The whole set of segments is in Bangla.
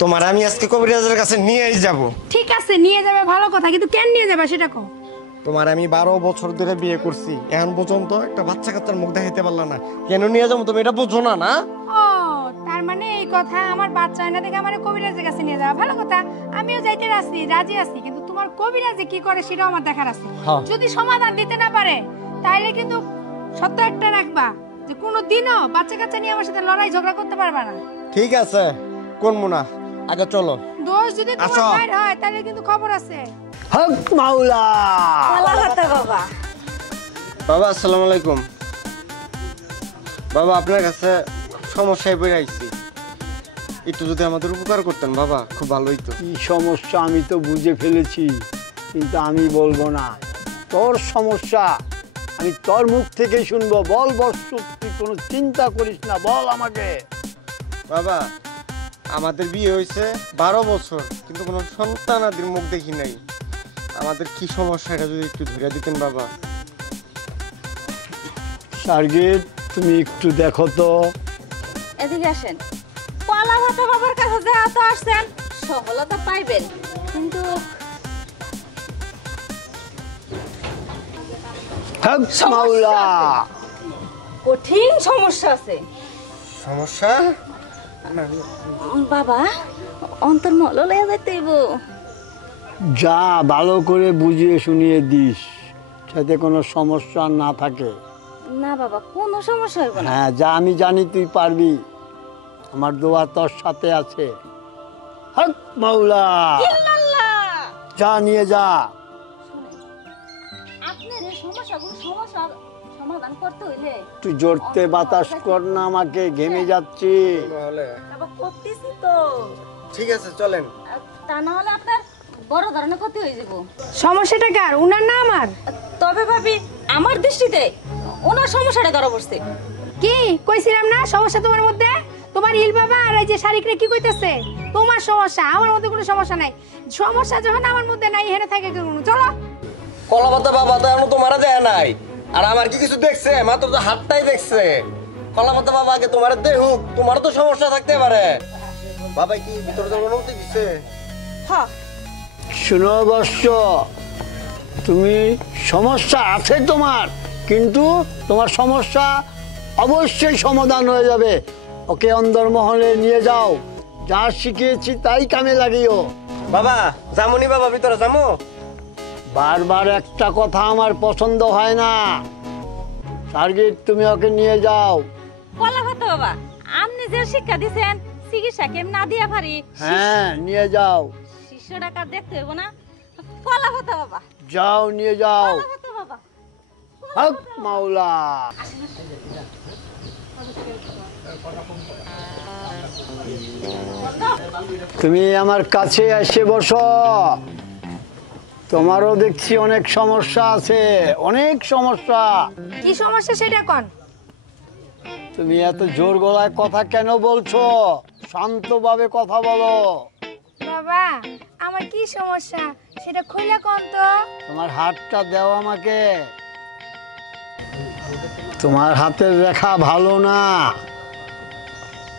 তোমার আমি আজকে কবিরাজের কাছে নিয়েই যাব। ঠিক আছে নিয়ে যাবে, ভালো কথা, কিন্তু কেন নিয়ে যাবে সেটা কও। তোমার আমি 12 বছর ধরে বিয়ে করছি, এখন পর্যন্ত একটা বাচ্চা কাচ্চার মুখ দেখাইতে পারলা না, কেন নিয়ে যাবো তুমি এটা বুঝো না? না ও তার মানে এই কথা, আমার বাচ্চা হয় না দেখে আমার কবিরাজের কাছে নিয়ে যাওয়া ভালো কথা। আমিও যাইতে রাজি আছি, কিন্তু তোমার কবিরাজে কি করে সেটাও আমার দেখার আছে। যদি সমাধান দিতে না পারে তাইলে কিন্তু সত্য একটা রাখবা যে কোনো দিনও বাচ্চা কাচ্চা নিয়ে আমার সাথে লড়াই ঝগড়া করতে পারবা না। ঠিক আছে কোন মুনা, আগে চলো। দোষ যদি তোমার বাইরে হয় তাহলে কিন্তু খবর আছে। হক মাওলা। আল্লাহ হাতে বাবা। বাবা আসসালামু আলাইকুম। বাবা আপনার কাছে সমস্যায় পড়ে আইছি, একটু যদি আমাদের উপকার করতেন বাবা খুব ভালো হইতো। কি সমস্যা আমি তো বুঝে ফেলেছি, কিন্তু আমি বলবো না। তোর সমস্যা আমি তোর মুখ থেকেই শুনবো। বল বৎস, তুই কোনো চিন্তা করিস না, বল আমাকে। বাবা আমাদের বিয়ে হয়েছে 12 বছর, কিন্তু কোনো সন্তানাদের মুখ দেখি নাই। আমাদের কি সমস্যা এটা যদি একটু ধরে দিতেন বাবা। টার্গেট তুমি একটু দেখো তো। এদিকে আসেন। কলা ভাতা বাবার কাছে যা তো আসছেন, সফলতা পাইবেন, কিন্তু হক মাওলা। কঠিন সমস্যা আছে। সমস্যা বাবা অন্তর মল লয়ে যাইতে হইব। যা ভালো করে বুঝিয়ে শুনিয়ে দিস, যাতে কোনো সমস্যা না থাকে। না বাবা কোনো সমস্যা হইব না। হ্যাঁ যা, আমি জানি তুই পারবি, আমার দোয়া তোর সাথে আছে। হক মাওলা। ইল্লাল্লাহ। যা নিয়ে যা। আপনার এই সমস্যাগুলো সমাধান করতে হইলে তুই জোরতে বাতাস কর না, আমাকে ঘেমে যাচ্ছি। বাবা করতেছি তো। ঠিক আছে চলেন। তা না হলে আপনার বড় ধরনের ক্ষতি হয়ে যাব। সমস্যাটা কার, উনার না আমার? তবে ভাবি আমার দৃষ্টিতে ওনার সমস্যাটা ধরা পড়ছে। কি কইছিলাম না সমস্যা তোমার মধ্যে? তোমার ইল বাবা আর এই যে শারিকরে কি কইতেছে তোমার সমস্যা, আমার মধ্যে কোনো সমস্যা নাই। সমস্যা যখন আমার মধ্যে নাই হেনে থাকে কেন? চলো। কলাপাতা বাবা তো এখনো তোমার দেয় নাই, আর আমার কি কিছু দেখছে? মাত্র তো হাতটাই দেখছে। কলাপাতা বাবা আগে তোমার দেখুক, তোমার তো সমস্যা থাকতে পারে। বাবা কি ভিতরে যাওয়ার অনুমতি দিচ্ছে? হ্যাঁ শুনো বৎস, তুমি সমস্যা আছে তোমার, কিন্তু তোমার সমস্যা অবশ্যই সমাধান হয়ে যাবে। ওকে অন্দরমহলে নিয়ে যাও, যা শিখিয়েছি তাই কামে লাগিও। বাবা জামুনি বাবা ভিতরে যামো? বারবার একটা কথা আমার পছন্দ হয় না। টার্গেট তুমি ওকে নিয়ে যাও। কলা ভাতা বাবা আপনি যে শিক্ষা দিছেন চিকিৎসা কেম না দিয়া পারি। হ্যাঁ নিয়ে যাও। শিষ্যটা কার দেখতে হইব না? কলা ভাতা বাবা যাও নিয়ে যাও। কলা ভাতা বাবা। হক মাওলা। তুমি আমার কাছে এসে বসো। তোমারও দেখছি অনেক সমস্যা আছে, অনেক সমস্যা। কি সমস্যা সেটা কোন? তুমি এত জোর গলায় কথা কেন বলছো? শান্তভাবে কথা বলো। বাবা আমার কি সমস্যা সেটা খুলে কোন তো। তোমার হাতটা দাও আমাকে। তোমার হাতের রেখা ভালো না,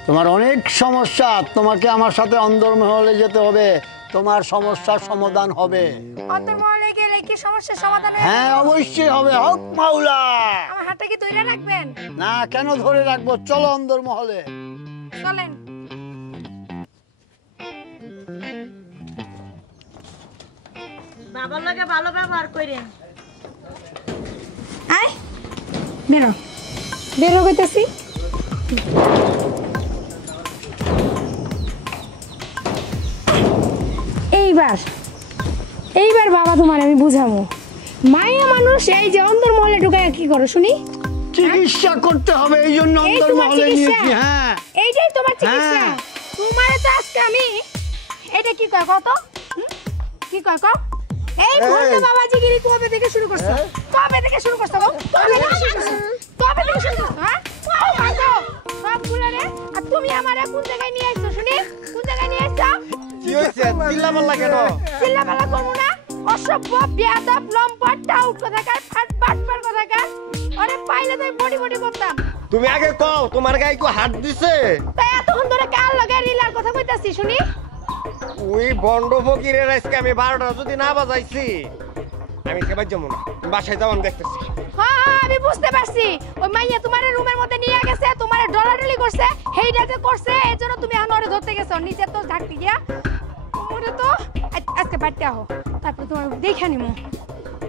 তোমার অনেক সমস্যা। তোমাকে আমার সাথে অন্দরমহলে যেতে হবে, তোমার সমস্যার সমাধান হবে। অন্তর্মহলে গেলে কি সমস্যার সমাধান হবে? হ্যাঁ অবশ্যই হবে। হক মাওলা। আমার হাতটা কি ধরে রাখবেন? না কেন ধরে রাখবো, চলো অন্দরমহলে। চলেন। বাবার লগে ভালো ব্যবহার করেন। আয় বেরো, বেরো কইতাছি। এইবার বাবা তোমার আমি বুঝামু। মায়া মানুষ এই যে অন্তর্মহলে ঢুকায় কি করো শুনি? চিকিৎসা করতে হবে, এই জন্য অন্দরমহলে নিয়েছি। হ্যাঁ এইটাই তোমার চিকিৎসা। তোমারে তো আজকে আমি এটা কি কয় কত কি কয় কও? এই ভূত বাবাজি গিরি কবে থেকে শুরু করছো? কবে থেকে শুরু করছো গো? কবে থেকে শুরু করছো? কবে থেকে শুরু করছো? হ্যাঁ ও মাই গড সবগুলো রে। আর তুমি আমারে কোন জায়গায় নিয়ে আইছো শুনি? কোন জায়গায় নিয়ে আইছো? কি হইছে? চিল্লাপাল্লা কেন? চিল্লাপাল্লা করবো না? অসভ্য বেয়াদব লম্পট টাউট কোথাকার, ফাটবাটপার কোথাকার। আরে পাইলে তো বডি বডি করতাম। তুমি আগে কও তোমার গায়ে কি হাত দিছে? তাই এতক্ষণ ধরে কার লগে রিলার কথা কইতাছি শুনি? ওই বন্ড ফকিরের আজকে আমি 12টা যদি না বাজাইছি আমি কেবার যাবো না বাসায় যাবো আমি দেখতেছি হ্যাঁ আমি বুঝতে পারছি ওই মাইয়া তোমার রুমের মধ্যে নিয়ে গেছে তোমার ডলাডলি করছে হেইটাতে করছে এজন্য তুমি এখন ওরে ধরতে গেছো নিচে তো ঢাকতে গিয়া ওরে তো আজকে বাড়তে আহো তারপর তোমার দেখে নিমু